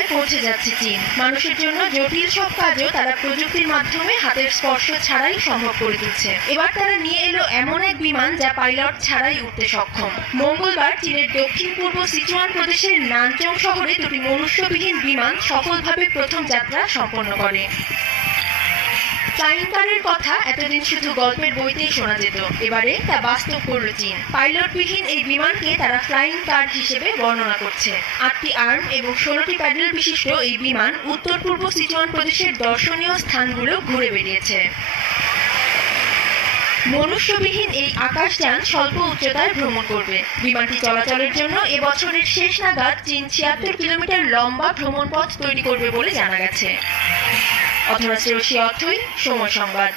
উচ্চতায় পৌঁছে যাচ্ছে চীন। মানুষের জন্য জটিল সব কাজও তারা প্রযুক্তির মাধ্যমে হাতের স্পর্শ ছাড়াই সম্ভব করে তুলছে। এবার তারা নিয়ে এলো এমন এক বিমান যা পাইলট ছাড়াই উঠতে সক্ষম। মঙ্গলবার চীনের দক্ষিণ পূর্ব সিচুয়ান প্রদেশের নানচং শহরে দুটি মনুষ্যবিহীন বিমান সফলভাবে প্রথম যাত্রা সম্পন্ন করে। ফ্লাইং কারের কথা এতদিন শুধু গল্পের বইতেই শোনা যেত, এবারে তা বাস্তব করল চীন। পাইলটবিহীন এই বিমানকে তারা ফ্লাইং কার হিসেবে বর্ণনা করছে। 8টি আর্ম এবং 16টি প্যাডেল বিশিষ্ট এই বিমান উত্তর পূর্ব সিচুয়ান প্রদেশের দর্শনীয় স্থানগুলো ঘুরে বেরিয়েছে। মনুষ্যবিহীন এই আকাশযান স্বল্প উচ্চতায় ভ্রমণ করবে। বিমানটি চলাচলের জন্য এবছরের শেষ নাগাদ চীন 76 কিলোমিটার লম্বা ভ্রমণপথ তৈরি করবে বলে জানা গেছে। অথবা শ্রেয়সী অর্থই সময় সংবাদ।